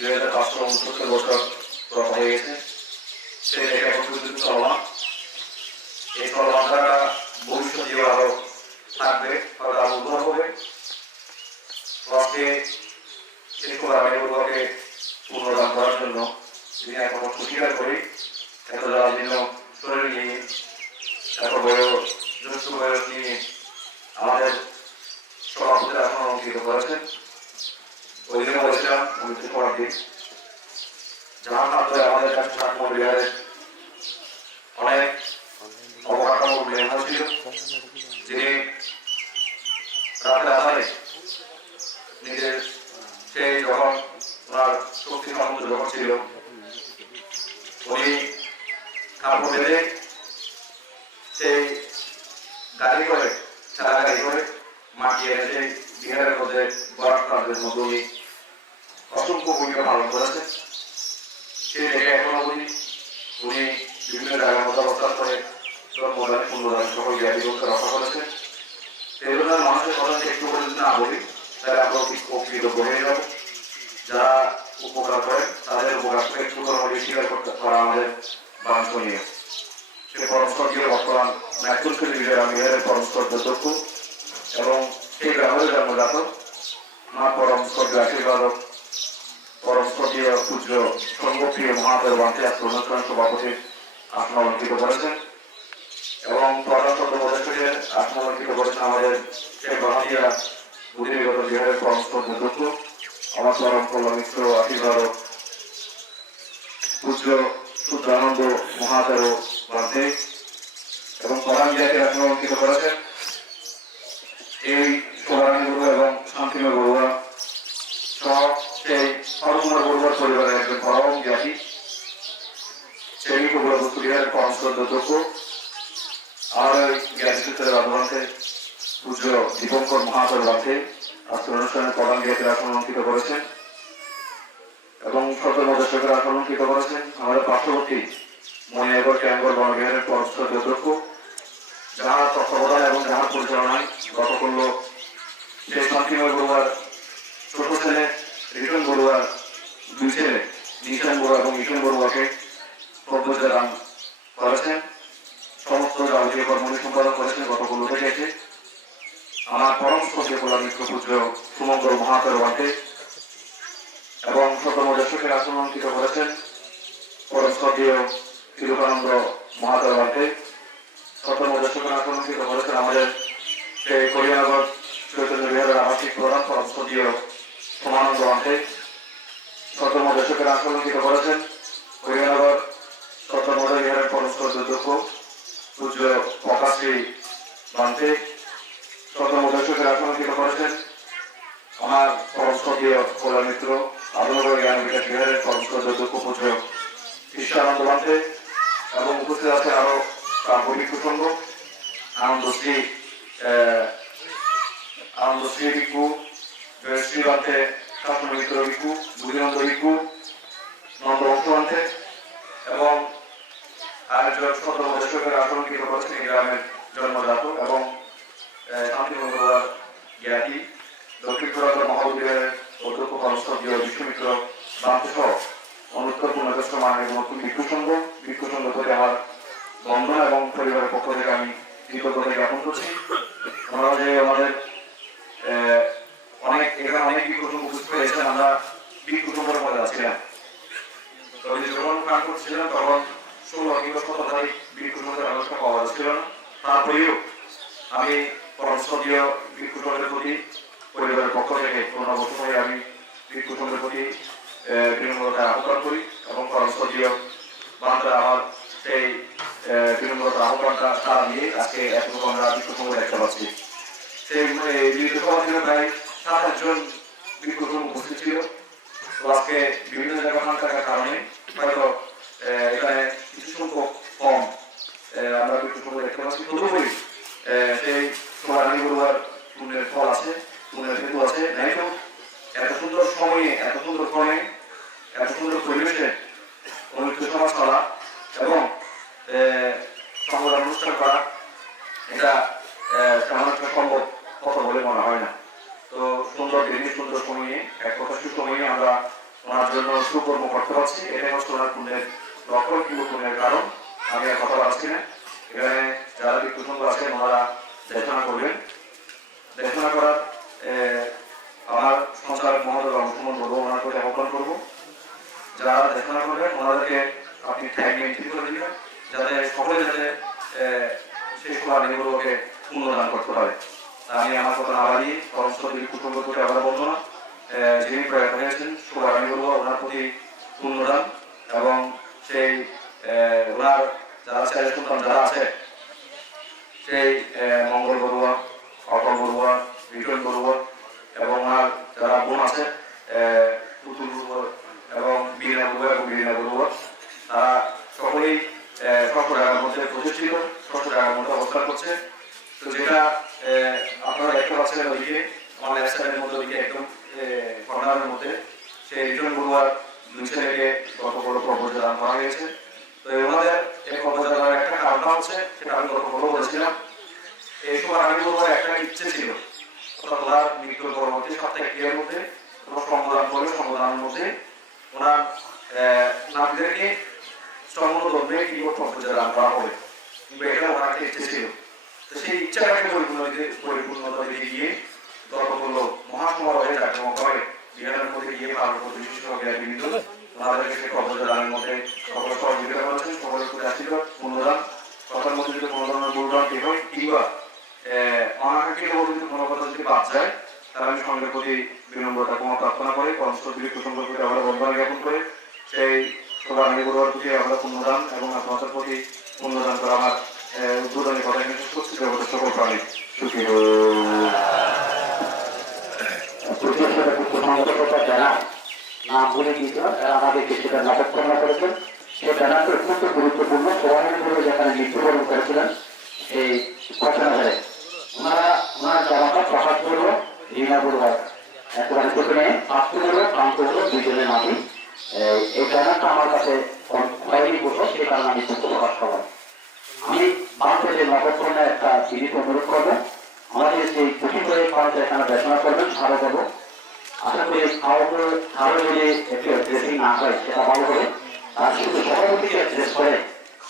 2569 বছর পুরো হয়ে গেছে। সেই থেকে এখন পর্যন্ত চলমান, এই চলমানটা ভবিষ্যতেও আরো থাকবে, হয়তো আরো উদ্ধার হবে। আজকে শেষ করার আগে ওগুলোকে পুনর্দান করার জন্য যিনি এখন স্বীকার করি এত রাজনীতি শরীর নিয়ে এত বড় জ্যেষ্ঠ বয়স নিয়ে আমাদের সভাপতিরা এখন অলঙ্কৃত করেছেন। ওই দিনে বলেছিলাম অমিত সভাপতি যার মাধ্যমে আমাদের কাছে শান্তময় বিহারের অনেক অবকাঠামো উন্নয়ন হয়েছিল, যিনি রাতের আধারে নিজের সেই যখন ওনার শক্তি সামর্থ্য যখন ছিল উনি কাপড় বেঁধে সেই গাড়ি করে ঠেলা গাড়ি করে মাটি এনে সেই বিহারের মধ্যে বরাক প্রান্তের মধ্যে উনি অসংখ্য ভূমিকা পালন করেছেন। সেই জায়গায় এখনো উনি বিভিন্ন জায়গার মধ্যে অবস্থান করে জন্মদান পুণ্যদান সকল জ্ঞানীকে রক্ষা করেছেন। এই জন্য মানুষের কথা একটু পর্যন্ত না বলি তাহলে আমরা কৃতজ্ঞ হয়ে যাব। যারা উপকার করেন তাদের উপকারকে একটু করে স্বীকার করতে পারা আমাদের বাঞ্ছনীয়। সে পরস্পরকে বর্তমান ম্যাথুলশীল বিজয় বিহারের পরস্পর দক্ষ এবং সেই গ্রামের জন্মজাত মা পরস্পর্গীয় আশীর্বাদক পরস্পর্গীয় পূজ্য সর্বপ্রিয় মহাদেব বান্তি অনুষ্ঠান সভাপতির আসন অলঙ্কৃত করেছেন এবং প্রধান উপদেষ্টাকে আসন অলঙ্কৃত করেছেন আমাদের সেই বাহাদিয়া বুদ্ধিগত বিহারের পরস্পর দক্ষ আমার পরম কল্যাণ মিত্র আশীর্বাদক পূজ্য শুদ্ধানন্দ মহাদেব বান্তি এবং প্রধান জাতিকে আসন অলঙ্কৃত করেছেন এই সোহারানী বড়ুয়া এবং শান্তিময় বড়ুয়া সহ সেই হরকুমার বড়ুয়ার পরিবারের একজন পরম জ্ঞাতি সেই বিহারের পরস্পর দক্ষ আর জ্ঞাতি সূত্রের আন্দোলনকে পূজ্য দীপঙ্কর মহাদেব বান্তি আজকের অনুষ্ঠানে প্রধান জ্ঞাতির আসন অলঙ্কৃত করেছেন এবং সদর মধ্যেশ্বরের আসন অলঙ্কৃত করেছেন আমাদের পার্শ্ববর্তী মনিয়াগড় ক্যাঙ্গর বনবিহারের পরস্পর দক্ষ যাহার তত্ত্বাবধান এবং যাহার পরিচালনায় গত করল সেই শান্তিময় বড়ুয়ার ছোট ছেলে রিটন বড়ুয়ার দুই ছেলে নিশান বড়ুয়া এবং ইটন বড়ুয়াকে পদমর্যাদা দান করেছেন। সমস্ত যাবতীয় কর্মী সম্পাদন করেছেন গত করল থেকে এসে আমার পরম শ্রদ্ধেয় কল্যাণ মিত্র পূজ্য সুমঙ্গল মহাতের বান্তি এবং সদর আসন অলঙ্কৃত করেছেন পরম শ্রদ্ধেয় তিরুকানন্দ মহাতের বান্তি সদর আসন অলঙ্কৃত করেছেন আমাদের সেই করিয়ানগর চৈতন্য বিহারের আবাসিক প্রধান পরম শ্রদ্ধেয় সমানন্দ বান্তি সদর আসন অলঙ্কৃত করেছেন করিয়ানগর সদর বিহারের পরম শ্রদ্ধেয় দক্ষ পূজ্য প্রকাশী বান্তি সদর আসন অলঙ্কৃত করেছেন আমার পরম শ্রদ্ধেয় কল্যাণ মিত্র আদনগর জ্ঞান বিকাশ বিহারের পরম শ্রদ্ধেয় দক্ষ পূজ্য ঈশ্বরানন্দ বান্তি এবং উপস্থিত আছে আরো কাব্য ভিক্ষু সংঘ আনন্দশ্রী ভিক্ষু জয়শ্রী বান্তে শাসন মিত্র ভিক্ষু বুদ্ধিনন্দ ভিক্ষু নন্দবংশ বান্তে এবং আরেকজন সদর মধ্যেশ্বরের আসন অলঙ্কৃত করেছেন এই গ্রামের জন্মজাত এবং শান্তিমঙ্গলার জ্ঞাতি দক্ষিণ পুরাতন মহাবিদ্যালয়ের অধ্যক্ষ পরস্পর্গীয় বিশ্বমিত্র বান্তে সহ অনুত্তর পূর্ণদর্শ মানের নতুন ভিক্ষু সংঘ প্রতি আমার বন্ধন এবং পরিবারের পক্ষ থেকে আমি কৃতজ্ঞতা জ্ঞাপন করছি। আমরা যে আমাদের এখানে অনেক ভিক্ষু সংঘ উপস্থিত হয়েছেন, আমরা ভিক্ষু সংঘের মধ্যে আছিলাম যখন কাজ করছিলাম তখন 16 কিংবা 17 তারিখ ভিক্ষু সংঘের ব্যবস্থা পাওয়া যাচ্ছিল না। তারপরেও আমি পরস্পর্গীয় ভিক্ষু সংঘের প্রতি পরিবারের পক্ষ থেকে পুনর্বসন হয়ে আমি ভিক্ষু সংঘের প্রতি বিনম্রতা আহ্বান করি এবং পরস্পর্গীয় বান্ধবরা আমার সেই বিনম্রতা আহ্বানটা তারা নিয়ে আজকে এতটুকু আমরা ভিক্ষু সংঘ দেখতে পাচ্ছি। সেই মিলিত সভা ছিল প্রায় 7-8 জন ভিক্ষু সংঘ উপস্থিত ছিল। তো আজকে বিভিন্ন জায়গায় ফাঁকা থাকার কারণে হয়তো এখানে কিছু সংখ্যক কম আমরা ভিক্ষু সংঘ দেখতে পাচ্ছি। তদুপরি সেই সোহারানী বড়ুয়ার পুণ্যের ফল আছে, পুণ্যের হেতু আছে, নাই তো এত সুন্দর সময়ে এত সুন্দর ক্রমে এত সুন্দর পরিবেশে অনুষ্ঠিত সমাজ করা এবং সংগ্রাম অনুষ্ঠান করা এটা তেমন একটা সম্ভব কথা বলে মনে হয় না। তো সুন্দর দিনে সুন্দর সময়ে এক কথা সুসময়ে আমরা ওনার জন্য সুকর্ম করতে পারছি, এটাই হচ্ছে ওনার পুণ্যের লক্ষ্য কিংবা পুণ্যের কারণ। আমি আর কথা বলছি না, এখানে যারা বিক্ষুসঙ্গ আছে ওনারা দেশনা করবেন। দেশনা করার আমার সঞ্চালক মহোদয় অংশগ্রহণ করবো, ওনার প্রতি আহ্বান করবো যারা দেশনা করবেন ওনাদেরকে আপনি টাইম মেনটেন করে দিবেন যাতে সকলে যাতে সেই সবার নির্ভরকে পুনর্দান করতে পারে। আমি আমার কথা না বাড়িয়ে কর্মস্থলী কুটুম্ব করে আবার বলবো না, যিনি প্রয়াত হয়েছেন সবার নির্ভর ওনার প্রতি পুনর্দান এবং সেই ওনার যারা ছেলে সন্তান যারা আছে সেই মঙ্গল বড়ুয়া, অটল বড়ুয়া, রিটন বড়ুয়া এবং ওনার যারা বোন আছে পুতুল বড়ুয়া এবং বীণা বড়ুয়া এবং বীণা বড়ুয়া, তারা সকলেই 600 টাকার মধ্যে প্রতিষ্ঠিত, 600 টাকার মধ্যে অবস্থান করছে। তো যেটা আপনারা দেখতে পাচ্ছেন ওইদিকে আমার লেফট সাইডের মধ্যে ওইদিকে একদম কর্নারের মধ্যে সেই রিটন বড়ুয়ার 2 ছেলেকে গত বড় প্রপোজাল দান করা হয়েছে। তো ওনাদের এই প্রপোজাল দেওয়ার একটা কারণ হচ্ছে সেটা আমি গত বড় বলেছিলাম, এই সময় আমি বলবার একটা ইচ্ছে ছিল অর্থাৎ ওনার মৃত্যুর পরবর্তী সপ্তাহের মধ্যে সম্বোধন করবে, সম্বোধনের মধ্যে ওনার নামদেরকে স্তম্ভ ধরবে কিংবা প্রপোজাল দান করা হবে, কিংবা এটা ওনার একটা ইচ্ছে ছিল। তো সেই ইচ্ছাটাকে পরিপূর্ণতা দিকে গিয়ে দর্পণ মহাসমারোহে জাঁকজমকভাবে বিহারের মধ্যে গিয়ে পালন করতে বিশেষ বিন্দু ওনাদেরকে সেই প্রপোজাল দানের মধ্যে সকল সহযোগিতা করেছেন, সকলের প্রতি আশীর্বাদ পুনর্দান কথার মধ্যে যদি পুনর্দানের মূলদান কি হয় কিংবা অনাকাঙ্ক্ষিত যদি কোনো কথা যদি বাদ যায় তাহলে আমি সঙ্গের প্রতি বিনম্রতা ক্ষমা প্রার্থনা করি, কর্মস্থলী প্রসঙ্গ প্রতি আমরা বন্ধন জ্ঞাপন করে সেই সবার নির্ভর প্রতি আমরা পুনর্দান এবং আপনাদের প্রতি পুনর্দান করা আমার উদ্বোধনী কথা আমি শেষ করছি। জগতের সকল প্রাণী সুখী যারা নাম বলে দিয়েছিল তারা আমাদেরকে সেটা নাটকর্মা করেছেন। সেই জানাতে অত্যন্ত গুরুত্বপূর্ণ সভাপতিভাবে যেখানে মৃত্যুবরণ করেছিলেন এই ঘটনাধারে ওনার জামাটা প্রকাশ করল রিনা বড়ুয়া একেবারে প্রথমে প্রাপ্ত হলো প্রান্ত হলো 2 জনের নামই। এই জানাটা আমার কাছে হয়নি বসো, সেই কারণে আমি দুঃখ প্রকাশ করলাম। আমি বাংলাদেশের যে নবকর্মে একটা জিনিস অনুরোধ করবো, আমাদের যে পুঁথি করে পাওয়া এখানে দেশনা করবেন সারা যাবো। আশা করি কারো যদি একটু ড্রেসিং না হয় সেটা ভালো হবে, আর শুধু সভাপতিকে ড্রেস করে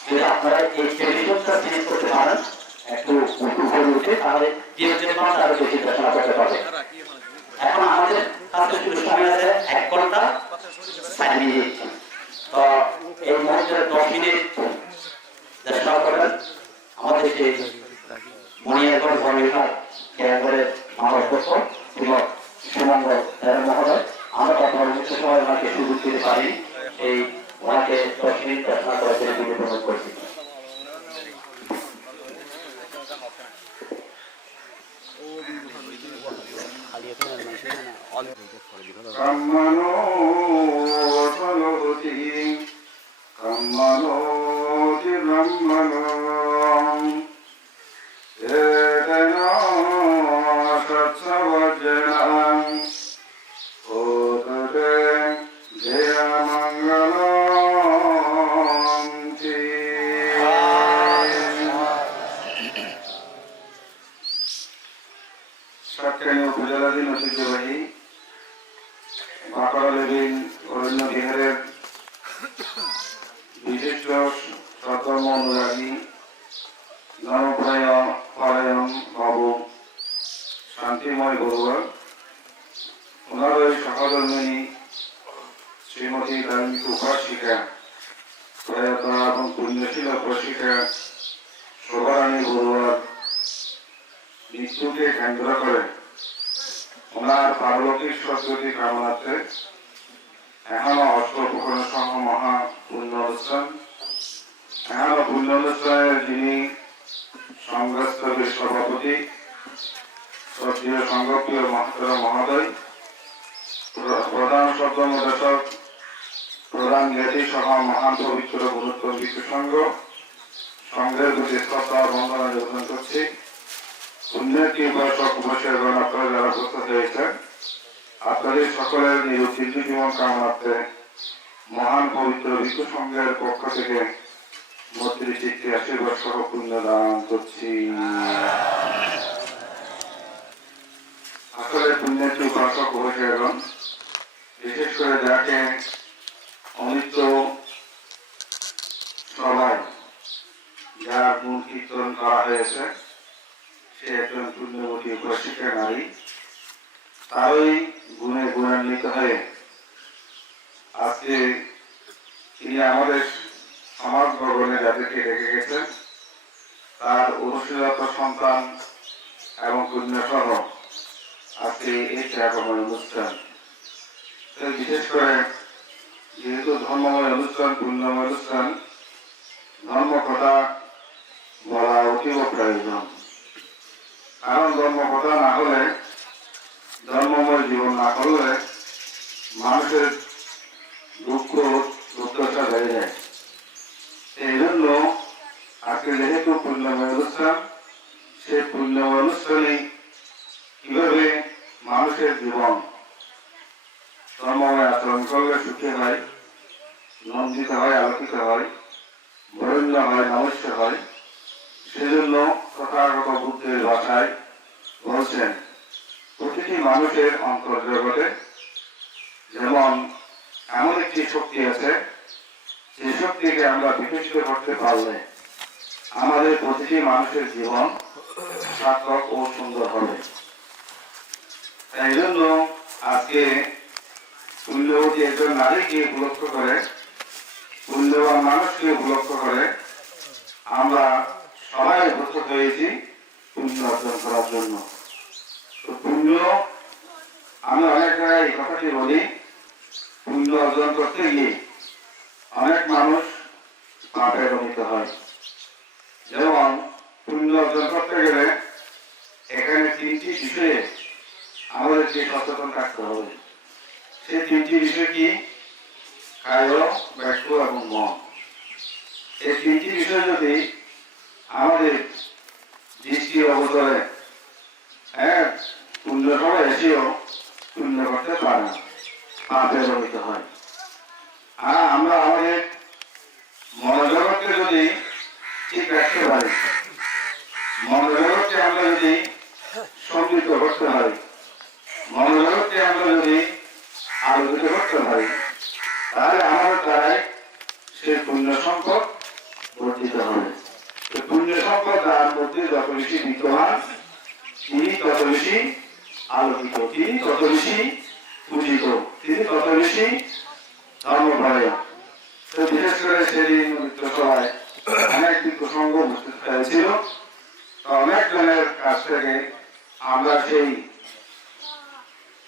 যদি আপনারা এই টেলিভিশনটা চেঞ্জ করতে পারেন একটু উঁচু করে উঠে তাহলে যে মানুষ আরো বেশি দেশনা করতে পারবে। এখন আমাদের কাছে শুধু সময় আছে 1 ঘন্টা 60 মিনিট। তো এই মুহূর্তে 10 মিনিট দেশনা করবেন আমাদের যে মনিয়াগঞ্জ বনবিভাগ কেন্দ্রের মহাধ্যক্ষ এবং সুমঙ্গ মহোদয়। আমরা আপনার মুখ্য সময় ওনাকে সুযোগ দিতে পারি, এই ওনাকে 10 মিনিট দেশনা করার জন্য অনুরোধ করছি। সাতকানিয়া উপজেলাধীন ঐতিহ্যবাহী বাঁকড়ালেবিন অরণ্য বিহারের বিশিষ্ট সধর্ম অনুরাগী ধর্মপরায়ণ বাবু শান্তিময় বড়ুয়া, ওনার ওই সহধর্মিনী শ্রীমতী ধার্মিক উপাসিকা প্রয়াত এবং পুণ্যশীল উপাসিকা শোভারানী বড়ুয়ার মৃত্যুকে কেন্দ্র করে ওনার পারলৌকিক সদ্গতি কামনার্থে এখনো অষ্টপ্রহরণ সহ মহা পুণ্য অনুষ্ঠান, এখনো পুণ্য অনুষ্ঠানের যিনি সংঘস্থলের সভাপতি শ্রদ্ধেয় সংঘপ্রিয় মহাত্মা মহোদয়, প্রধান শব্দমোদক প্রধান জ্ঞাতি সহ মহান পবিত্র গুরুত্ব বিশ্বসংঘ সংঘের প্রতি শ্রদ্ধা বন্দনা নিবেদন করছি। পুণ্যের উপাসক উপাসকগণ আপনারা যারা উপস্থিত হয়েছেন, আপনাদের সকলের নিরুদ্দীর্ঘ জীবন কামনার্থে মহান পবিত্র বিষ্ণু সংঘের পক্ষ থেকে মৈত্রী চিত্তে আশীর্বাদ সহ পুণ্য দান করছি। আসলে পুণ্যের উপাসক উপাসকগণ বিশেষ করে যাকে অমৃত সভায় যার গুণ কীর্তন করা হয়েছে, সে একজন পুণ্যবতী উপাসিকা নারী। তারই গুণে গুণান্বিত হয়ে আজকে তিনি আমাদের সমাজ ভবনে যাদেরকে রেখে গেছেন তার অনুশীলত সন্তান এবং কন্যা সহ আজকে এই ত্যাগময় অনুষ্ঠান। বিশেষ করে যেহেতু ধর্মময় অনুষ্ঠান, পুণ্যময় অনুষ্ঠান, ধর্ম কথা বলা অতীব প্রয়োজন। কারণ ধর্ম কথা না হলে, ধর্মময় জীবন না করলে মানুষের দুঃখ দুর্দশা বেড়ে যায়। এই জন্য আজকে যেহেতু পুণ্যময় অনুষ্ঠান, সেই পুণ্যময় অনুষ্ঠানে কিভাবে মানুষের জীবন ধর্মময় আচরণ করলে সুখী হয়, নন্দিত হয়, আলোকিত হয়, বরেণ্য হয়, নমস্য হয়, সেজন্য তথাগত বুদ্ধের ভাষায় বলছেন প্রতিটি মানুষের অন্তর্জগতে যেমন এমন একটি শক্তি আছে, যে শক্তিকে আমরা বিকশিত করতে পারলে আমাদের প্রতিটি মানুষের জীবন সার্থক ও সুন্দর হবে। এই জন্য আজকে পুণ্যবতী একজন নারীকে উপলক্ষ করে, পুণ্যবান মানুষকে উপলক্ষ করে আমরা সবাই প্রস্তুত হয়েছি পুণ্য অর্জন করার জন্য। তো পুণ্য, আমি অনেক জায়গায় এই কথাটি বলি, পুণ্য অর্জন করতে গিয়ে অনেক মানুষ পাপে রমিত হয়। যেমন পুণ্য অর্জন করতে গেলে এখানে তিনটি বিষয়ে আমাদেরকে সচেতন থাকতে হবে। সেই তিনটি বিষয় কি? কায়, বাক্য এবং মন। এই তিনটি বিষয় যদি আমাদের দৃষ্টি অবতরে পুণ্য করে এসেও পুণ্য করতে পারে না, পাপে রমিত হয়। আর আমরা আমাদের মনোজগৎকে যদি ঠিক রাখতে পারি, মনোজগৎকে আমরা যদি সমৃদ্ধ করতে পারি, মনোজগৎকে আমরা যদি আলোকিত করতে পারি, তাহলে আমাদের দ্বারাই সে পুণ্য সম্পদ বর্ধিত হবে। পুণ্য সম্পদ যার মধ্যে যত বেশি বিদ্যমান, তিনি তত বেশি আলোকিত, তিনি তত বেশি পূজিত, তিনি তত বেশি ধর্মপরায়ণ। তো বিশেষ করে সেদিন মিত্র সভায় অনেক প্রসঙ্গ উপস্থিত হয়েছিল। অনেক জনের কাছ থেকে আমরা সেই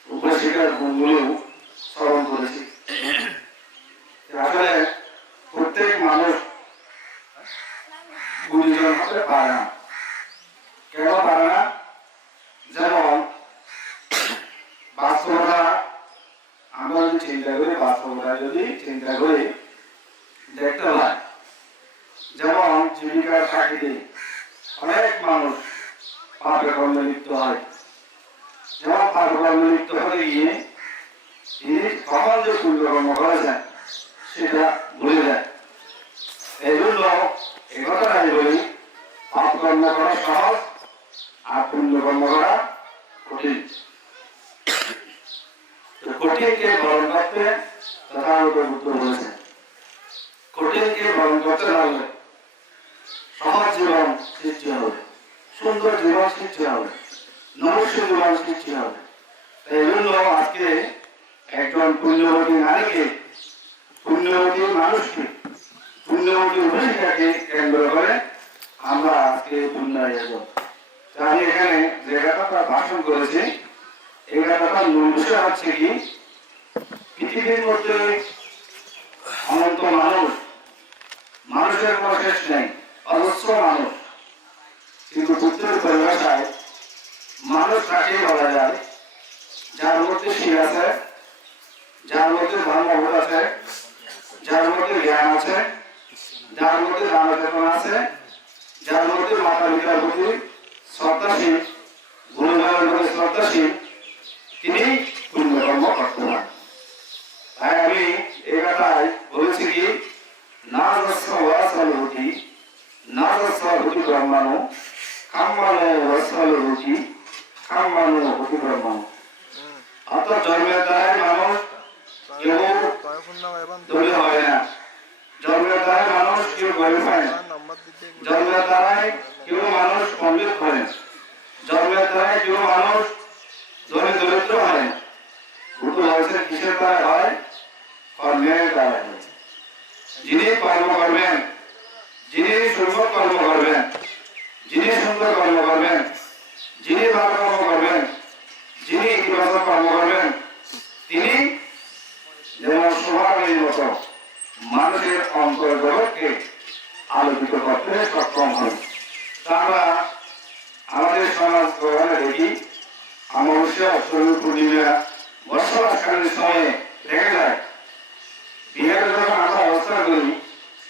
উপাসিকার গুণগুলো স্মরণ করেছি। আসলে প্রত্যেক মানুষ গুণীজন হতে পারে না। কেন পারে না? যেমন বাস্তবতা আমরা যদি চিন্তা করি, বাস্তবতা যদি চিন্তা করি দেখতে হয়, যেমন জীবিকার চাকরিতে অনেক মানুষ পাপে কর্মে লিপ্ত হয়। যেমন পাপে কর্মে লিপ্ত হতে গিয়ে তিনি কখন যে পুণ্যকর্ম করেছেন সেটা ভুলে যায়। এই জন্য এই কথাটাই বলি, পাপ কর্ম করা সহজ আর পুণ্যকর্ম করা কঠিন। কঠিনকে বরণ করতে তথাগত বুদ্ধ বলেছেন, কঠিনকে বরণ করতে পারলে সহজ জীবন সৃষ্টি হবে, সুন্দর জীবন সৃষ্টি হবে, নমস্য জীবন সৃষ্টি হবে। এই জন্য আজকে একজন পুণ্যবতী নারীকে, পুণ্যবতী মানুষকে, পুণ্যবতী উপাসিকাকে কেন্দ্র করে আমরা আজকে পুণ্য আয়োজন। আমি এখানে যে কথাটা ভাষণ করেছি, এই কথাটার মূল বিষয় হচ্ছে কি, পৃথিবীর মধ্যে অনন্ত মানুষ, মানুষের কোনো শেষ নেই, অজস্র মানুষ। কিন্তু বুদ্ধের পরিভাষায় মানুষ কাকে বলা যায়? যার মধ্যে শির আছে, যার মধ্যে ধর্মবোধ আছে, যার মধ্যে জ্ঞান আছে, যার মধ্যে দান চেতনা আছে, যার মধ্যে মাতা পিতার প্রতি শ্রদ্ধাশীল, গুরুজনের প্রতি শ্রদ্ধাশীল, তিনি পুণ্যকর্ম করতে পারেন। তাই আমি এই কথায় বলেছি কি, না রসি না রসি ব্রহ্মাণু কাম্মানো রসি কাম্মানো হতি ব্রহ্মাণু। অর্থাৎ জন্মের দ্বারাই মানুষ কেউ ধনী হয় না। জন্মের দ্বারাই মানুষ কেউ গরিব হয় না। জন্মের দ্বারাই কেউ মানুষ অমৃত হয় না। জন্মের দ্বারাই কেউ মানুষ ধনী দরিদ্র হয় না। বুদ্ধ বলছেন কিসের দ্বারা হয়? কর্মের দ্বারা হয়। যিনি কর্ম করবেন, যিনি শুভ কর্ম করবেন, যিনি সুন্দর কর্ম করবেন, যিনি ভালো কর্ম করবেন, যিনি ইতিবাচক কর্ম করবেন, তিনি যেমন সোহাগের মতো মানুষের অন্তর জগৎকে আলোকিত করতে সক্ষম হন। আমরা আমাদের সমাজ ব্যবহারে দেখি অমাবস্যা, অষ্টমী, পূর্ণিমা, বর্ষাকালীন সময়ে দেখা যায় বিহারে যখন আমরা অবস্থান করি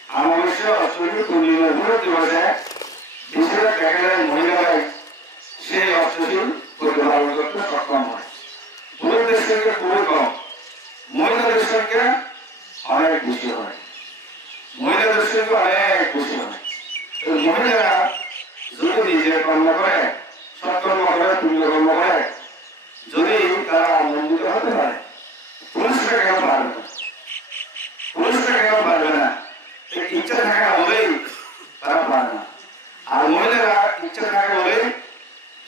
অমাবস্যা, অষ্টমী, পূর্ণিমা দুটো দিবসে বেশিরভাগ দেখা যায় মহিলারাই সেই অষ্টশীল প্রতিপালন করতে সক্ষম হয়। পুরুষদের সংখ্যা খুবই কম, মহিলাদের সংখ্যা অনেক বেশি হয়। মহিলাদের সংখ্যা অনেক বেশি হয়। মহিলারা যদি নিজের কর্ম করে, সৎকর্ম করে, পুণ্যকর্ম করে, যদি তারা আনন্দিত হতে পারে, পুরুষরা কেন পারবে না? পুরুষরা কেন পারবে না? ইচ্ছা থাকা বলেই তারা পারে না। আর মহিলারা ইচ্ছা থাকে বলেই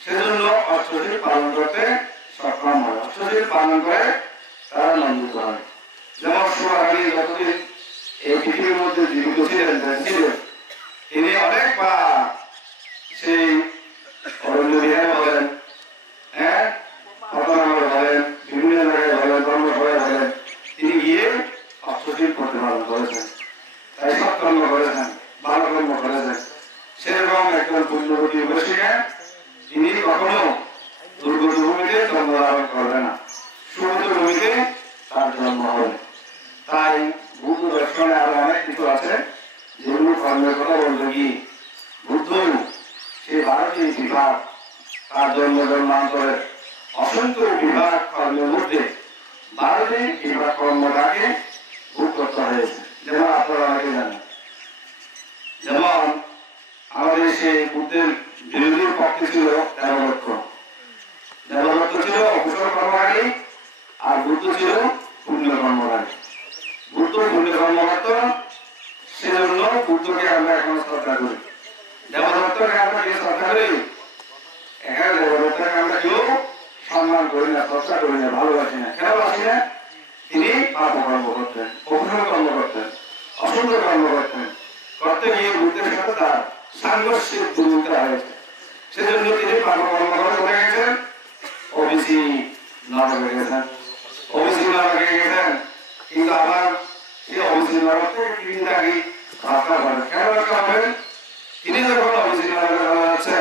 সেজন্য অষ্টশীল পালন করতে সক্ষম হয়। অষ্টশীল পালন করে তারা আনন্দিত হয়। যেমন সোহাগী যতদিন এই পৃথিবীর মধ্যে জীবিত ছিলেন, তিনি অনেকবার সেই অরণ্য বিহারে বলেন, পতনাগর বলেন, বিভিন্ন জায়গায় বলেন, ধর্মসভায় বলেন, তিনি গিয়ে অষ্টশীল প্রতিপালন করেছেন। তাই সৎকর্ম করেছেন, ভালো কর্ম করেছেন। সেরকম একজন পুণ্যবতী বৈশিকা তিনি কখনো দুর্গত ভূমিতে জন্মধারণ করবে না, সমুদ্র ভূমিতে তার জন্ম হবে। তাই বুদ্ধ দর্শনে আরো অনেক কিছু আছে যেগুলো কর্মের কথা বলতে কি বুদ্ধ সেই ভারতীয় বিভাগ তার জন্ম জন্মান্তরের অসংখ্য বিভাগ কর্মের মধ্যে ভারতীয় বিভাগ কর্মটাকে ভোগ করতে হয়েছে। যেমন আপনারা অনেকে জানেন, যেমন আমাদের সেই বুদ্ধের বিরোধীর পক্ষে ছিল দেবদত্ত। দেবদত্ত ছিল অকুশল কর্মকারী আর বুদ্ধ ছিল পুণ্য কর্মকারী। বুদ্ধ পুণ্য কর্ম করত, সেজন্য বুদ্ধকে আমরা এখন শ্রদ্ধা করি। দেবদত্তকে আমরা কেউ শ্রদ্ধা করি? এখানে দেবদত্তকে আমরা কেউ সম্মান করি না, শ্রদ্ধা করি না, ভালোবাসি না। কেন বাসি না? তিনি পাপ কর্ম করতেন, অকুশল কর্ম করতেন, অসুন্দর কর্ম করতেন। করতে গিয়ে বুদ্ধের সাথে তার সাংঘর্ষিক ভূমিকা হয়েছে। সেজন্য তিনি পাপ কর্ম করে গেছেন, ওবিসি নরকে গেছেন। ওবিসি নরকে গেছেন, কিন্তু আবার সেই ওবিসি নরক থেকে তিনি তাকে রক্ষা করেন। কেন রক্ষা করেন? তিনি যখন ওবিসি নরকে চলে যাচ্ছে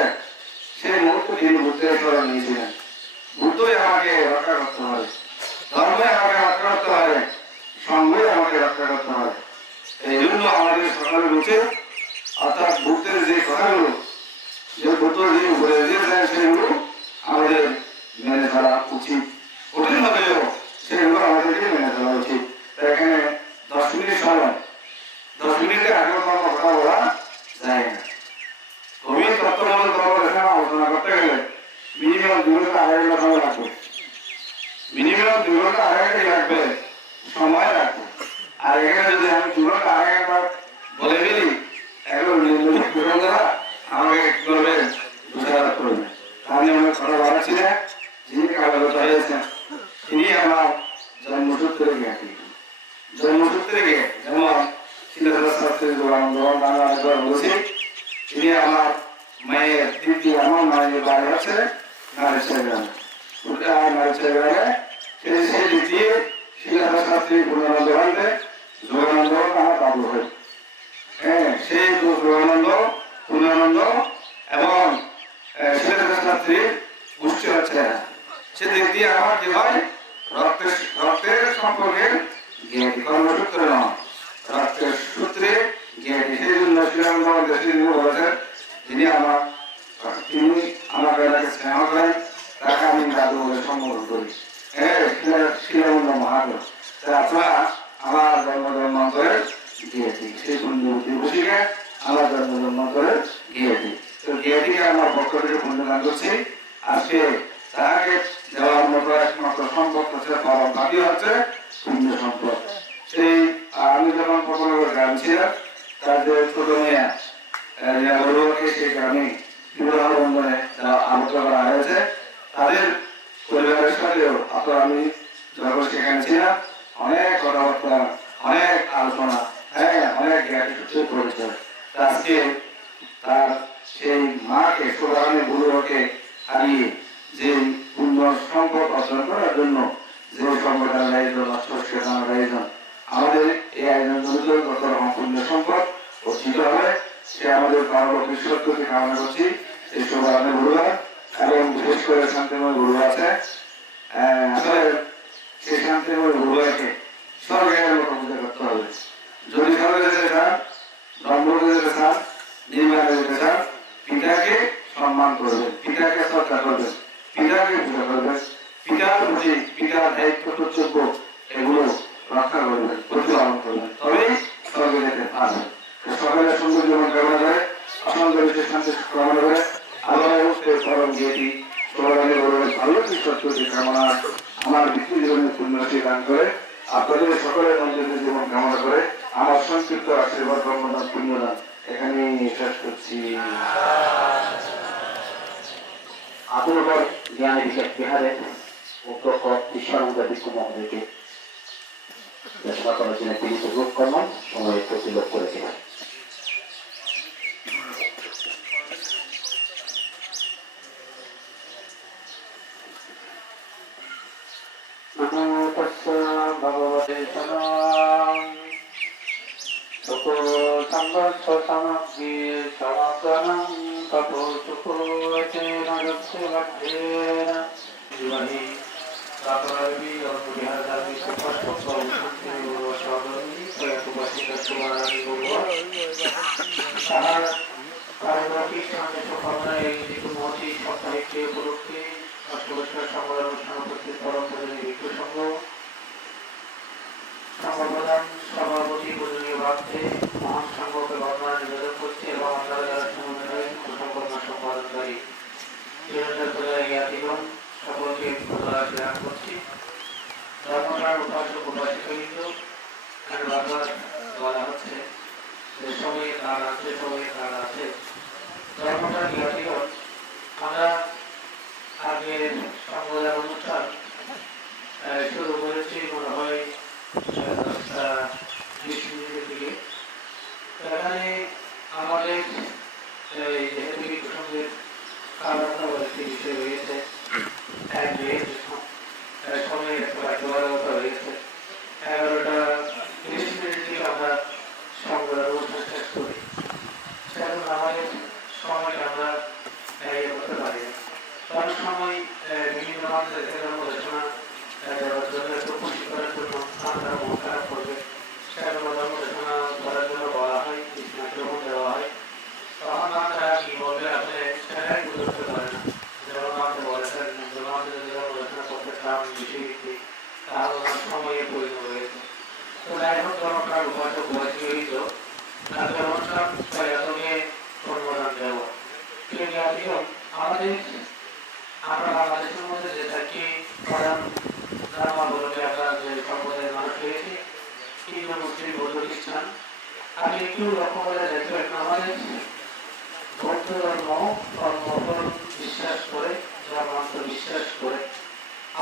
সেই মুহূর্তে তিনি বুদ্ধের শরণ নিয়েছিলেন। বুদ্ধই আমাকে রক্ষা করতে হবে, ধর্মই আমাকে রক্ষা করতে হবে, সঙ্গই আমাকে রক্ষা করতে হবে। এই জন্য আমাদের সকলের উচিত, অর্থাৎ বুদ্ধের যে কথাগুলো, যে বুদ্ধ যে উপরে দিয়েছেন সেগুলো আমাদের মেনে চলা উচিত। কঠিন হলেও সেগুলো আমাদেরকে মেনে চলা উচিত। তাই এখানে 10 মিনিট সময়, 10 মিনিটে আগের কোনো কথা বলা যায় না। তুমি তত্ত্বমূলক ধর্ম এখানে আলোচনা করতে গেলে মিনিমাম 2 ঘন্টা আড়াই ঘন্টা সময় লাগবে। মিনিমাম 2 ঘন্টা আড়াই ঘন্টা লাগবে, সময় লাগবে। আর এখানে যদি আমি 2 ঘন্টা আড়াই ঘন্টা বলে গেলি এখন আমাকে কি করবে? দোষারোপ করবে। আমি আমার কথা বাড়াচ্ছি না। যিনি কারাগত হয়েছেন তিনি আমার জন্মসূত্রে জ্ঞাতি। জন্মসূত্রে গে যেমন শিলাশাস্ত্রী বাংলা বলছি, তিনি আমার মায়ের দিদি, আমার মায়ের বাড়ি আছে নারেশ্বর গ্রামে। নারেশ্বর গ্রামে সেই দিদি শিলাশাস্ত্রী পূর্ণানন্দ ভান্ডে যোগানন্দ আমার বাবু হয়। সেই যোগানন্দ, পূর্ণানন্দ এবং শিলাশাস্ত্রীর গোষ্ঠী হচ্ছে। সেদিক দিয়ে আমার কি হয়? রক্তের সম্পর্কে জ্ঞাতি, কর্মসূত্রে নয়, রক্তের সূত্রে জ্ঞাতি। সেই জন্য শিলানন্দ বলেছেন তিনি আমাকে স্নেহ করেন, তাকে আমি দাদু বলে সম্বোধন করি। শিলানন্দ মহাদেব। আপনারা আমার জন্মান্তরের জ্ঞাতি, সেই পুণ্যবতী বসিকে আমার জন্মান্তরের জ্ঞাতি। তো জ্ঞাতিকে আমার পক্ষ থেকে পুণ্যদান করছি। আজকে তাকে দেওয়ার মতো একমাত্র সম্পদ হচ্ছে পরম ভাবি হচ্ছে ভিন্ন সম্পদ। সেই আমি যখন কখনো গ্রাম ছিলাম, তাদের ছোট মেয়া বড়ুয়াকে সেই গ্রামে বিবাহ বন্ধনে আবদ্ধ করা হয়েছে। তাদের পরিবারের সাথেও আপনার আমি যখন সেখানে ছিলাম, অনেক কথাবার্তা, অনেক আলোচনা, হ্যাঁ, অনেক জ্ঞান পরিচয়। আজকে তার সেই মাকে সোহানি বড়ুয়াকে হারিয়ে যে পূর্ণ সম্পদ অর্জন করার জন্য যে সংগঠনের আয়োজন, সংস্কৃতির আয়োজন, আমাদের এই আয়োজন যত রকম পূর্ণ সম্পদ অর্জিত হবে, সে আমাদের পারলৌকিক সত্যকে কামনা করছি। এই সোহানি বড়ুয়া এবং বিশেষ করে শান্তিময় বড়ুয়া আছে, আসলে সেই শান্তিময় বড়ুয়াকে স্বর্গের মতো পূজা করতে হবে। যদি স্বর্গে যেতে চান, ব্রহ্মকে যেতে চান, নির্মাণে যেতে চান, পিতাকে সম্মান করবেন, পিতাকে শ্রদ্ধা করবেন, পিতাকে পূজা করবেন, পিতার প্রতি পিতার দায়িত্ব কর্তব্য এগুলো রক্ষা করবেন, প্রতিপালন করবেন, তবেই স্বর্গে যেতে পারবেন। সকলের সুন্দর জীবন কামনা করে, অসংখ্য শান্তি কামনা করে, আল্লাহ পরম জ্ঞাতি সোহানি বড়ুয়ার ভালো কি সত্যটি কামনা, আমার ব্যক্তি জীবনের পুণ্যটি দান করে, আপনাদের সকলের মধ্যে জীবন কামনা করে আমার সংক্ষিপ্ত আশীর্বাদ ব্রহ্মদান পুণ্যদান এখানে শেষ করছি। আতুরগড় জ্ঞান বিশেষ বিহারের অধ্যক্ষ ঈশ্বরানন্দ বিষ্ণু মহোদয়কে ঘোষণা করার জন্য তিনি সুযোগ কর্ম সময় প্রতিলোক করেছিলেন। ভগবতে সভাপতি পূজনীয় ভাবছে মহান সংঘকে বর্ণনা নিবেদন করছে এবং আপনারা যারা সমন্বয় সুসম্পন্ন সম্পাদনকারী সকলকে প্রদান করছি। ধর্মপ্রাণ উপাসক উপাসিকাবৃন্দ, এখানে বারবার বলা হচ্ছে যে সময়ে কাল আছে, সময়ে কাল আছে। ধর্মপ্রাণ জ্ঞাতিগণ, আমরা আগের সংবাদ অনুষ্ঠান শুরু করেছি মনে হয় 10-20 মিনিটের দিকে। এখানে আমাদের যেহেতু প্রসঙ্গের কারণটা একটি বিষয় রয়েছে, সময়ের একটা বাধ্যবাধকতা রয়েছে। 11:30 মিনিট আমরা সংবাদ অনুষ্ঠান শেষ করি, সেজন্য আমাদের সময়টা আমরা করতে পারি না। অনেক সময় বিভিন্ন মানুষের ঘোষণা দেওয়ার জন্য খুশি করার জন্য আমরা মন খারাপ করবে, সেজন্য ঘোষণা করার জন্য বলা হয়, গ্রহণ দেওয়া হয়। তখন আমরা কি বলবে আপনি সেটাই বুঝতে পারে না। যেমন আপনি বলেছেন ঘোষণা করতে চান বিষয়ভিত্তিক, তাহলে ওনার সময়ে পরিণত হয়েছে। তো যাই হোক, জনপ্রাণ উপাসক বয়সীত তাদের অনুষ্ঠান সঙ্গে অনুমোদন দেওয়া। আমাদের আমরা বাংলাদেশের মধ্যে যে থাকি প্রধান ধর্মাবলম্বী আমরা যে সম্প্রদায়ের মানুষ রয়েছি, হিন্দু, মুসলিম, বৌদ্ধ, খ্রিস্টান। আমি একটু লক্ষ্য করে দেখবেন, আমাদের বৌদ্ধ ধর্ম কর্মফল বিশ্বাস করে, ধর্মান্তর বিশ্বাস করে,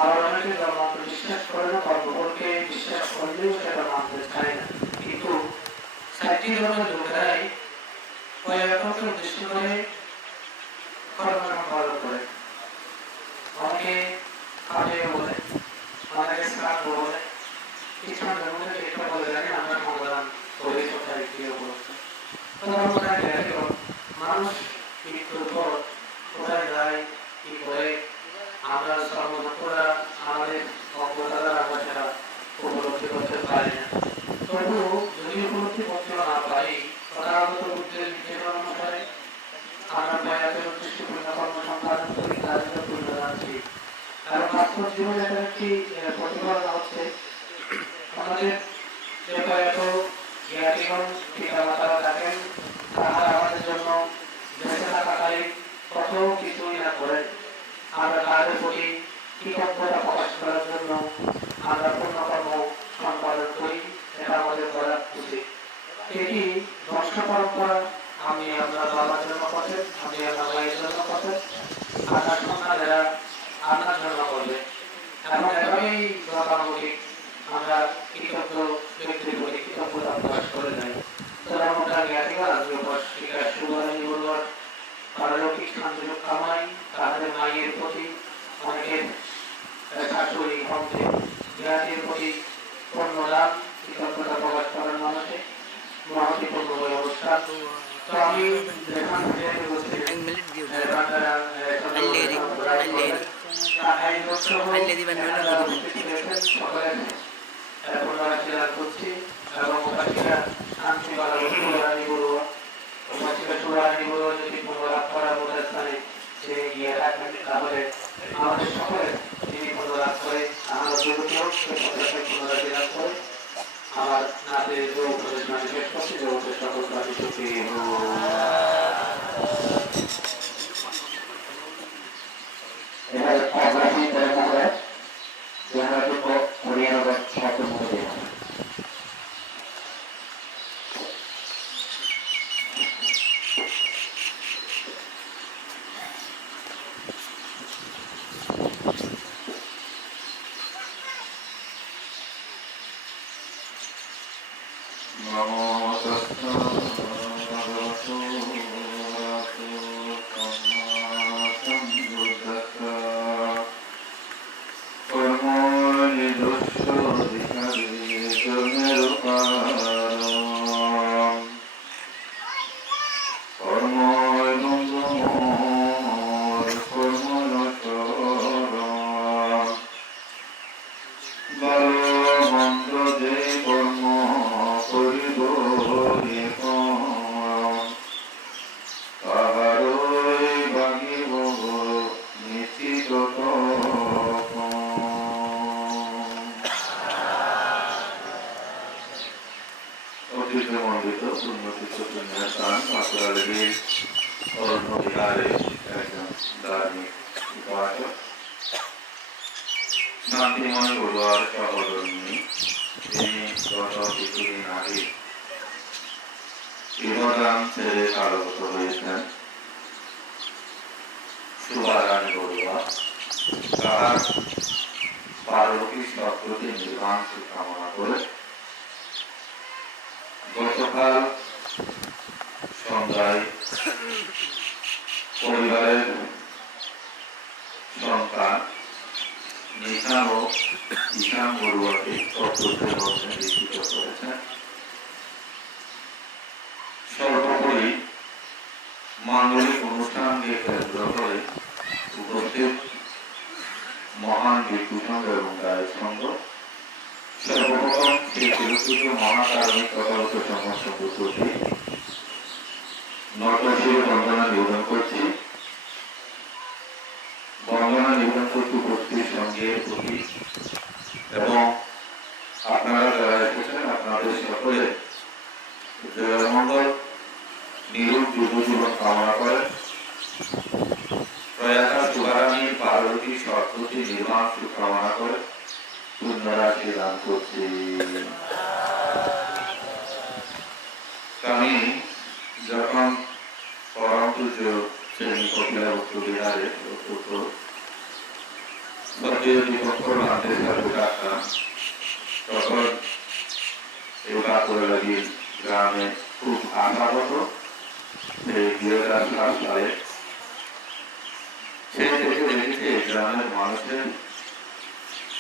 আবার অনেকে ধর্মান্তর বিশ্বাস করে না, কর্মফলকে বিশ্বাস করলেও সেটা মানতে চায় না। কিন্তু চারটি ধর্মের লোকেরাই কয়েককে উদ্দেশ্য করে কর্ম সম্পাদন করে। অনেকে কাজে বলে, অনেকে স্নান বলে, খ্রিস্টান ধর্মকে একটা বলে জানি আমরা সমাধান করে কোথায় কি অবস্থা। মানুষ মৃত্যুর পর কোথায় যায়, কি করে, আমরা সর্বভক্তরা আমাদের অজ্ঞতারা আমরা সেটা উপলব্ধি করতে পারি না। তবুও যদি উপলব্ধি করতে না পারি, প্রথাগত বুদ্ধের নির্দেশনা অনুসারে আমরা প্রয়াসের উদ্দেশ্যে পূর্ণকর্ম সম্পাদন করি, তার জন্য পূর্ণদান করি। কারণ বাস্তব জীবনে একটা একটি প্রতিফলন হচ্ছে, আমাদের যে প্রয়াত জ্ঞাতিগণ পিতা মাতারা থাকেন, তাহারা আমাদের জন্য বেঁচে থাকাকালীন কত কিছুই না করেন। আমরা তাদের প্রতি কৃতজ্ঞতা প্রকাশ করার জন্য আমরা পূর্ণকর্ম সম্পাদন করি, এটা আমাদের করা উচিত। এটি বংশ পরম্পরা। আমি আপনার বাবার জন্য করতেন, আমি আপনার মায়ের জন্য করতেন, আপনার সন্তানেরা আপনার জন্য করবে, এবং এভাবেই গতানুগতিক আমরা কৃতজ্ঞ ব্যক্তির প্রতি কৃতজ্ঞতা প্রকাশ করে যাই। প্রধানমন্ত্রী জ্ঞাতিকা শিক্ষার শুভারম্ভ বলবার পারলৌকিক শান্তিযোগ কামাই, তাদের মায়ের প্রতি অনেকের শাশুড়ি ভক্তের জ্ঞাতির প্রতি পূর্ণদান কৃতজ্ঞতা প্রকাশ করার মানুষে মহতিপূর্ণ অনুষ্ঠান। তো আমি যেখান থেকে বলছি করছি এবং শান্তি যদি পুনরাপ করার স্থানে সে গিয়ে রাখবেন, তাহলে আমাদের সকলের তিনি পুনরাপ করে আমার পুনরাপ করে আমার নাতের যে উপদেশ মানে শেষ করছি যে উপদেশ সকল প্রাণী শক্তি নমো তস্য ভগবতো অরহতো সম্মা সম্বুদ্ধস্য কর্মনিদস্য অধিকারী জন্মেরূপারম কর্ম এবং গমর কর্মণচরম ভালো মন্দ যে কর্ম করিব তাহারই ভাঙিব নিশ্চিত ঐতিহ্যমণ্ডিত উন্নতিত পুণ্যস্থান পাকুড়ালের অরণ্য বিহারে একজন ধার্মিক উপাসক শান্তিময় বড়ুয়ার সহধর্মিণী। তিনি গত কিছুদিন আগে জীবদান ছেড়ে কারাগত হয়েছেন। সুভারানী বড়ুয়া তাহার পারলৌকিক সদ্গতি নির্বাণ কামনা করে গতকাল সন্ধ্যায় পরিবারের সন্তান নিশান ও ঈশান বড়ুয়াকে প্রত্যুত্তর মধ্যে দীক্ষিত করেছেন। সর্বোপরি মাঙ্গলিক অনুষ্ঠানকে কেন্দ্র করে উপস্থিত মহান ভিক্ষুসংঘ এবং গায়ক সংঘ সর্বপ্রথম সেই চিরপুজো মহাকারণিক তথাগত সমস্ত প্রতি নটশির বন্দনা নিবেদন করছি। বন্দনা নিবেদন করতে উপস্থিত সঙ্গের প্রতি এবং আপনারা যারা এসেছেন আপনাদের সকলে জয়মঙ্গল নিরূপ যুগ জীবন কামনা করে প্রয়াতা সুভারানীর পার্বতী সরস্বতী নির্মাণ সুখ কামনা করে পুণ্যরাশি দান করছি। আমি যখন পরম পূজ্য শ্রেণী কপিলাবস্ত বিহারে তখন এই বাঁকুড়ালী গ্রামে খুব আশাগত এই 2007 সালে সে থেকে দেখেছে গ্রামের মানুষের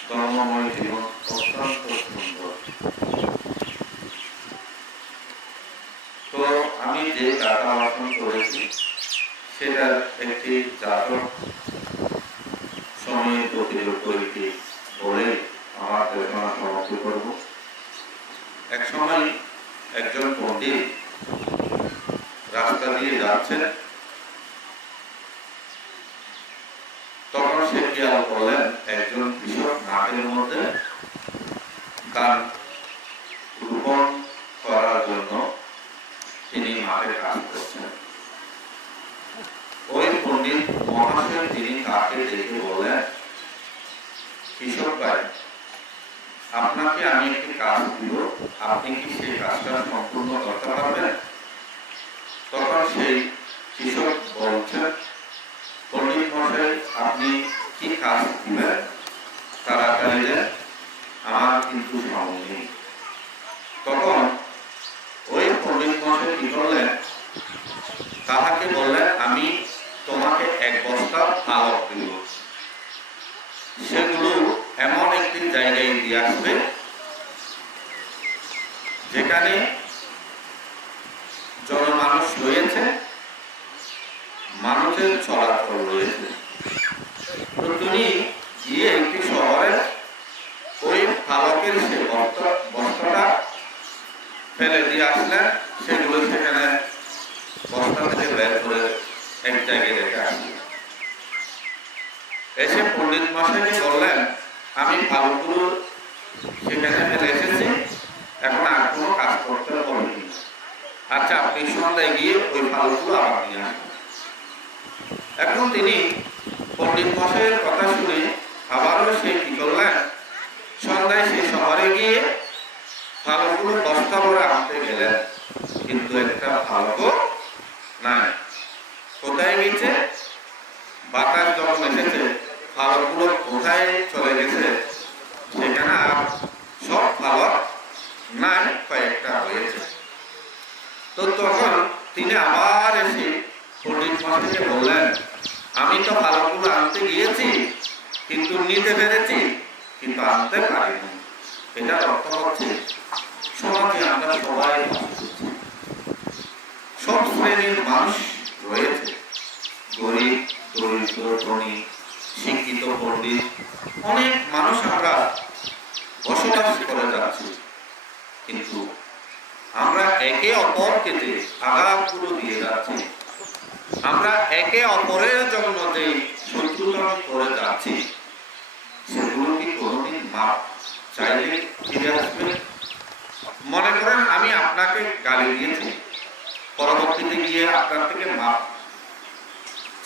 ধর্মময় জীবন অত্যন্ত সুন্দর। তো আমি যে টাকা বাসন করেছি সেটার একটি জাতক সময়ের প্রতিরোধ করিতে বলে আমার দেশনা সমাপ্তি করব। এক সময় একজন পণ্ডিত রাস্তা দিয়ে যাচ্ছেন, তখন সে খেয়াল করলেন একজন কৃষক মাঠের মধ্যে ধান রোপণ করার জন্য তিনি মাঠে কাজ করছেন। ওই পণ্ডিত মহাশয় তিনি তাকে দেখে বলেন, কৃষক ভাই আপনাকে আমি একটি কাজ দিব, আপনি কি সেই কাজটা সম্পূর্ণ করতে পারবেন? তখন সেই কৃষক বলছেন, পণ্ডিত মশাই আপনি কি কাজ দিবেন তাড়াতাড়ি দেন, আমার কিন্তু সময় নেই। তখন ওই পণ্ডিত মশাই কি করলেন, তাহাকে বললেন আমি তোমাকে এক বস্তা পালক দিব, সেগুলো এমন একটি জায়গায় দিয়ে আসবে যেখানে জনমানুষ রয়েছে, মানুষের চলাচল রয়েছে। তো তুমি গিয়ে একটি শহরে ওই পালকের সে বস্তাটা ফেলে দিয়ে আসলেন, সেগুলো সেখানে বস্তা থেকে বের করে এক জায়গায় রেখে আসলেন। এসে পণ্ডিত মশাইকে বললেন আমি পালকগুলো সেখানে ফেলে এসেছি, এখন আর কোনো কাজ করতে হবে। আচ্ছা আপনি সন্ধ্যায় গিয়ে ওই পালকগুলো আবার নিয়ে আসবেন। এখন তিনি পণ্ডিত মশাইয়ের কথা শুনে আবারও সে কি করলেন, সন্ধ্যায় সেই শহরে গিয়ে পালকগুলো বস্তা ভরে আনতে গেলেন, কিন্তু একটা পালকও নাই। কোথায় গেছে? বাতাস যখন এসেছে পালকগুলো কোথায় চলে গেছে, সেখানে আর সব পালক নাই, কয়েকটা হয়েছে। তো তখন তিনি আবার এসে পণ্ডিত মশাইকে বললেন আমি তো পালকগুলো আনতে গিয়েছি, কিন্তু নিতে পেরেছি, কিন্তু আনতে পারিনি। এটার অর্থ হচ্ছে সমাজে আমরা সবাই সব শ্রেণীর মানুষ রয়েছে, গরিব দরিদ্র ধনী শিক্ষিত পণ্ডিত, অনেক মানুষ আমরা বসবাস করে যাচ্ছি, কিন্তু আমরা একে অপরকে যে আঘাতগুলো দিয়ে যাচ্ছি, আমরা একে অপরের জন্য যে শত্রুতা করে যাচ্ছি, সেগুলো কি কোনোদিন মাপ চাইলে ফিরে আসবে? মনে করেন আমি আপনাকে গালি দিয়েছি, পরবর্তীতে গিয়ে আপনার থেকে মাপ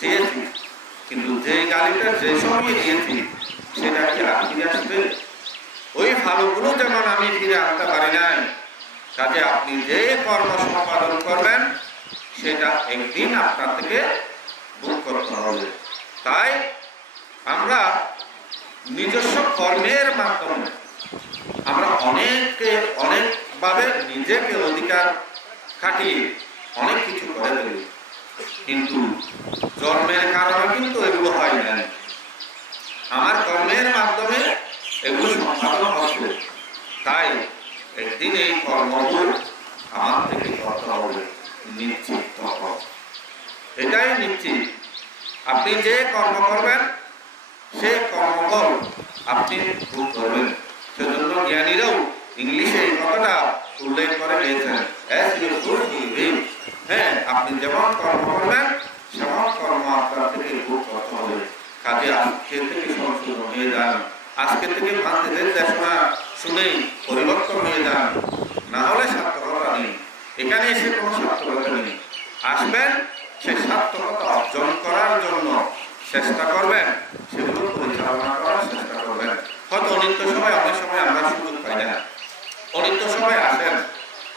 চেয়েছি, কিন্তু যে গালিটা যে সময় দিয়েছি সেটা কি আর ফিরে আসবে? ওই ভালোগুলো যেমন আমি ফিরে আনতে পারি নাই, কাজে আপনি যে কর্ম সম্পাদন করবেন সেটা একদিন আপনার থেকে ভোগ করতে হবে। তাই আমরা নিজস্ব কর্মের মাধ্যমে আমরা অনেকভাবে নিজেকে অধিকার খাটিয়ে অনেক কিছু করে ফেলি, কিন্তু জন্মের কারণে কিন্তু এগুলো হয় না। আমার কর্মের মাধ্যমে এগুলো সম্পাদন হচ্ছে, তাই একদিন এই কর্মগুলো আমার থেকে করতে হবে নিশ্চিত। এটাই নিশ্চিত, আপনি যে কর্ম করবেন সে কর্মফল আপনি ভোগ করবেন। সেজন্য জ্ঞানীরাও ইংলিশে এই কথাটা উল্লেখ করে গিয়েছেন, হ্যাঁ আপনি যেমন কর্ম করবেন সেমন কর্ম আপনার থেকে ভোগ করতে হবে। কাজে আজকে থেকে সংশোধন হয়ে যান, আজকে থেকে ভ্রান্তিদের দেশনা শুনেই পরিবর্তন হয়ে যান, না হলে সার্থকতা নেই। এখানে এসে কোনো সার্থকতা নেই। আসবেন সেই সার্থকতা অর্জন করার জন্য চেষ্টা করবেন, সেগুলো পরিচালনা করার চেষ্টা করবেন। হয়তো অনিত্য সময় অনেক সময় আমরা সুযোগ পাই না, অনিত্য সময় আসেন,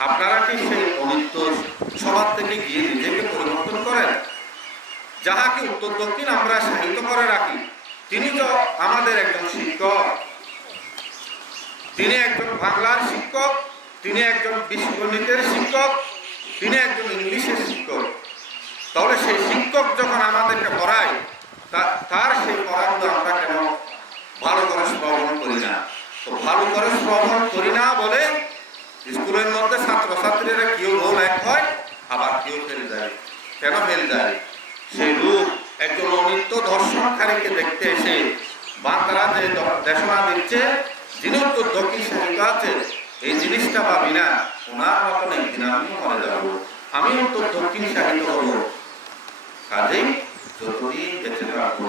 আপনারা কি সেই অনিত্য সবার থেকে গিয়ে নিজেকে পরিবর্তন করেন? যাহাকে উত্তর দক্ষিণ আমরা সাহিত্য করে রাখি, তিনি তো আমাদের একজন শিক্ষক, তিনি একজন বাংলার শিক্ষক, তিনি একজন বিশ্বগণিতের শিক্ষক, তিনি একজন ইংলিশের শিক্ষক। তাহলে সেই শিক্ষক যখন আমাদেরকে পড়ায়, তার সেই পড়াগুলো আমরা কেন ভালো করে শ্রবণ করি না? তো ভালো করে শ্রবণ করি না বলে স্কুলের মধ্যে ছাত্রছাত্রীরা কেউ রোল এক হয়, আবার কেউ ফেল যায়। কেন ফেল যায়? সেই রূপ একজন অনিত্য দর্শনকারীকে দেখতে এসে বাংলারা যে দেশনা দিচ্ছে, যিনি উত্তর দক্ষিণ সাহিত্য আছে, এই জিনিসটা ভাবি না ওনার মতন একদিন আমি মরে যাব, আমি উত্তর দক্ষিণ সাহিত্য হবো। কাজেই যতদিন বেঁচে থাকবো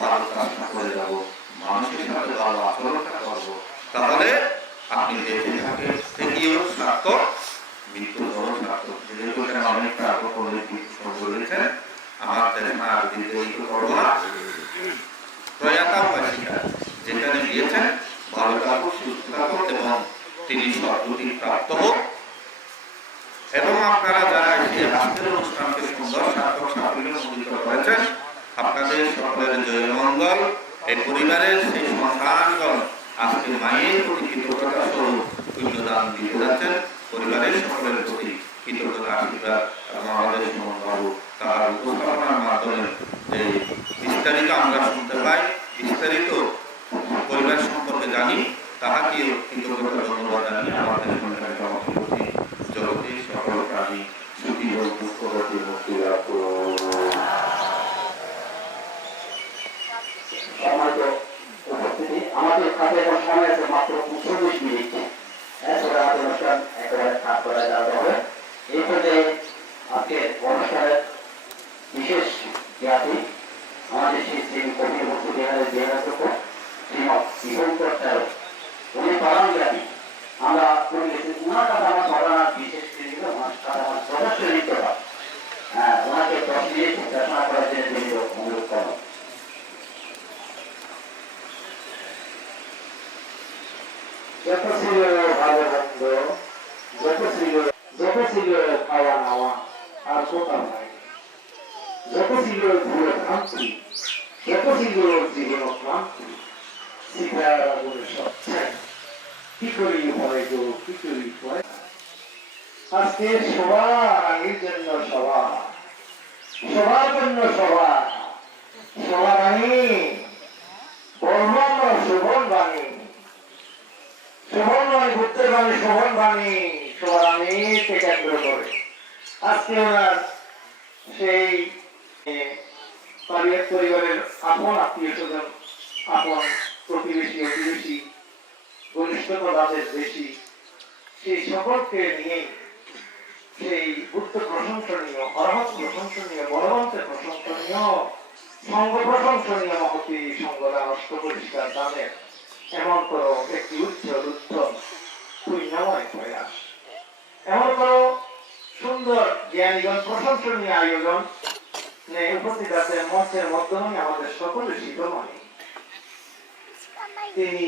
ভালো কাজটা করে যাবো, মানুষের সাথে ভালো আচরণটা করবো, তাহলে আপনি বেঁচে থাকে থেকেও সার্থক, মৃত্যুর ধরো সার্থক। যেহেতু এখানে অনেকটা বলেছেন, আমার দেশনা আর দিতে করবো না, প্রয়াতা উপাসিকা যেখানে গিয়েছেন ভালো থাকুক, সুস্থ থাকুক এবং তিনি সদ্গতি প্রাপ্ত হোক। এবং আপনারা যারা এই আজকের অনুষ্ঠানকে সুন্দর সার্থক সাফল্যমণ্ডিত করেছেন, আপনাদের সকলের জয় মঙ্গল। এই পরিবারের সেই সন্তানগণ আজকে মায়ের প্রতি কৃতজ্ঞতা স্বরূপ পুণ্যদান দিতে যাচ্ছেন। পরিবারের সকলের প্রতি কৃতজ্ঞতা আশীর্বাদ এবং আমাদের সুমন বাবু তার উপস্থাপনার মাধ্যমে যে বিস্তারিত আমরা শুনতে পাই, বিস্তারিত পরিবার সম্পর্কে জানি, তাহাকে কৃতজ্ঞতা ধন্যবাদ জানিয়ে আমাদের সন্তানের সমাপ্তি জগতের সকল প্রাণী সুখী হোক, দুঃখ হতে মুক্তি লাভ করুন। আমাদের কাছে এখন সময় আছে মাত্র 40 মিনিট। এরপরে আমাদের অনুষ্ঠান একেবারে স্টার্ট করা যাবে হবে। এই পর্যায়ে আজকে অনুষ্ঠানের বিশেষ জ্ঞাতি আমাদের শ্রী শ্রী কবির মুক্তি বিহারের বিহারক শ্রীমৎ বিভঙ্কর সাহেব, উনি পালন জ্ঞাতি। আমরা ওনার কাছে আমার ঘটনা বিশেষ করে ওনার কাছে আমার সদস্য নিতে পার ওনাকে 10 মিনিট ঘোষণা করার জন্য তিনি অনুরোধ করেন। যত ছিল ভালো মন্দ, যত ছিল খাওয়া নাওয়া আর কোথাও নাই, যত ছিল ভুলে ভ্রান্তি, যত ছিল জীবন ক্লান্তি, শিখার আগুনে সচ্ছাই কি করি হয় গো, কি করি হয়। আজকে সবার আগের জন্য সবার জন্য সবার আগে বলবো আমরা শোভন বাণী, শোভন বাণী ঘুরতে বাণী, শোভন বাণী সবার আমিকে কেন্দ্র করে আজকে ওনার সেই পরিবারের আপন আত্মীয় স্বজন, আপন প্রতিবেশী ঘনিষ্ঠতা যাদের বেশি, সেই সকলকে নিয়ে সেই বুদ্ধ প্রশংসনীয়, অরহত প্রশংসনীয়, বলবন্তের প্রশংসনীয়, সঙ্গ প্রশংসনীয় মহতি সঙ্গদান অষ্ট পরিষ্কার দানের এমন করো একটি উজ্জ্বল উত্তম পুণ্যময় প্রয়াস, এমন করো সুন্দর জ্ঞানীগণ প্রশংসনীয় আয়োজন উপস্থিত আছে মঞ্চের মাধ্যমে আমাদের সকলের শিরোমণি। তিনি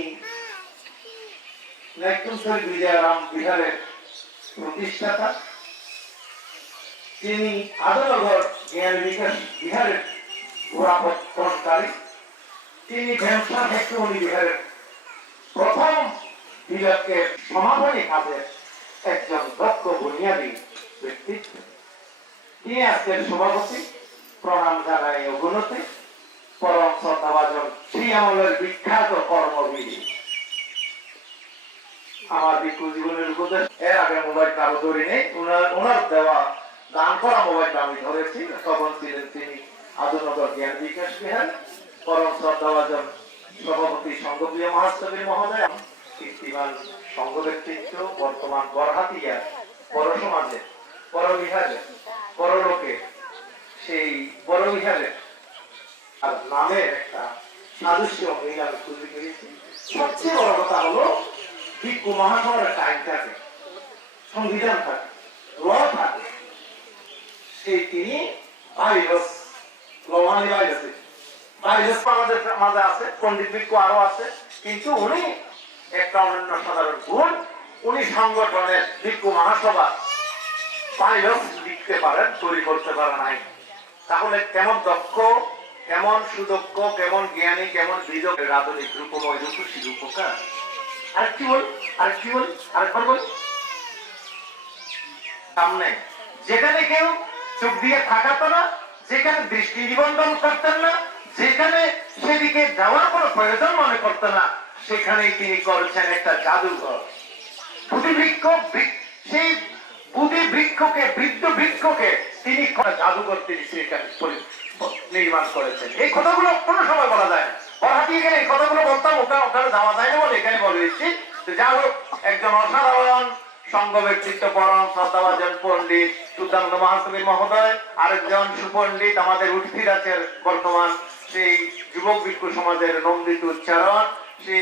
নাইকুঞ্চল বিজয়ারাম বিহারের প্রতিষ্ঠাতা, তিনি আদনগর জ্ঞান বিকাশ বিহারের গোড়াপত্তনকারী, তিনি ঢেমসা ভেক্টমণি বিহারের প্রথম বিভাগের সমাপনী কাজের একজন দক্ষ বুনিয়াদী ব্যক্তিত্ব। তিনি আজকের সভাপতি। প্রণাম জানাই অবনতি পরম শ্রদ্ধাভাজন সেই আমলের বিখ্যাত কর্মবিধি আমার ভিক্ষু জীবনের উপদেশ। এর আগে মোবাইলটা আরো ধরে নেই, ওনার দেওয়া দান করা মোবাইলটা আমি ধরেছি। তখন ছিলেন তিনি আদনগর জ্ঞান বিকাশ বিহার পরম শ্রদ্ধাভাজন সভাপতি সংঘপ্রিয় মহাস্তবীর মহোদয়, কীর্তিমান সংঘ ব্যক্তিত্ব, বর্তমান বরহাতিয়া পর সমাজে পরবিহারে পরলোকে সেই বড়বিহারে আর নামের একটা সাদৃশ্য মহিলা আমি খুঁজে পেয়েছি। সবচেয়ে বড় কথা হলো ভিক্ষু মহাসভার টাইম থাকে, সংবিধান থাকে, ল থাকে। সেই তিনি ভাইরাস লওয়ানি ভাইরাসে ভাইরাস আমাদের মাঝে আছে, পণ্ডিত ভিক্ষু আরো আছে, কিন্তু উনি একটা অনন্য সাধারণ গুণ, উনি সংগঠনের ভিক্ষু মহাসভা ভাইরাস লিখতে পারেন, তৈরি করতে পারে নাই। তাহলে কেমন দক্ষ, কেমন সুদক্ষ, কেমন জ্ঞানী, কেমন বিদক আধুনিক রূপময় রূপসী রূপকার। আরেকটি বল আরেকবার বল। সামনে যেখানে কেউ চোখ দিয়ে থাকাতো না, যেখানে দৃষ্টি নিবন্ধন করতেন না, যেখানে সেদিকে যাওয়ার কোনো প্রয়োজন মনে করতেন না, সেখানেই তিনি করেছেন একটা জাদুঘর। বুদ্ধিবৃক্ষ, সেই বুদ্ধিবৃক্ষকে, বৃদ্ধ বৃক্ষকে তিনি জাদুঘর তিনি সেখানে নির্মাণ করেছেন। এই কথাগুলো কোনো সময় বলা যায় না, বরহাটিয়ে গেলে এই কথাগুলো বলতাম, ওখানে যাওয়া যায় না বলে এখানে বলে দিচ্ছি। যা হোক, একজন অসাধারণ সংঘ ব্যক্তিত্ব, পরম শ্রদ্ধাভাজন পণ্ডিত সুদান্ত মহাস্তবীর মহোদয়, আরেকজন সুপণ্ডিত আমাদের উৎফিরাচের বর্তমান সেই যুবক ভিক্ষু সমাজের নন্দিত উচ্চারণ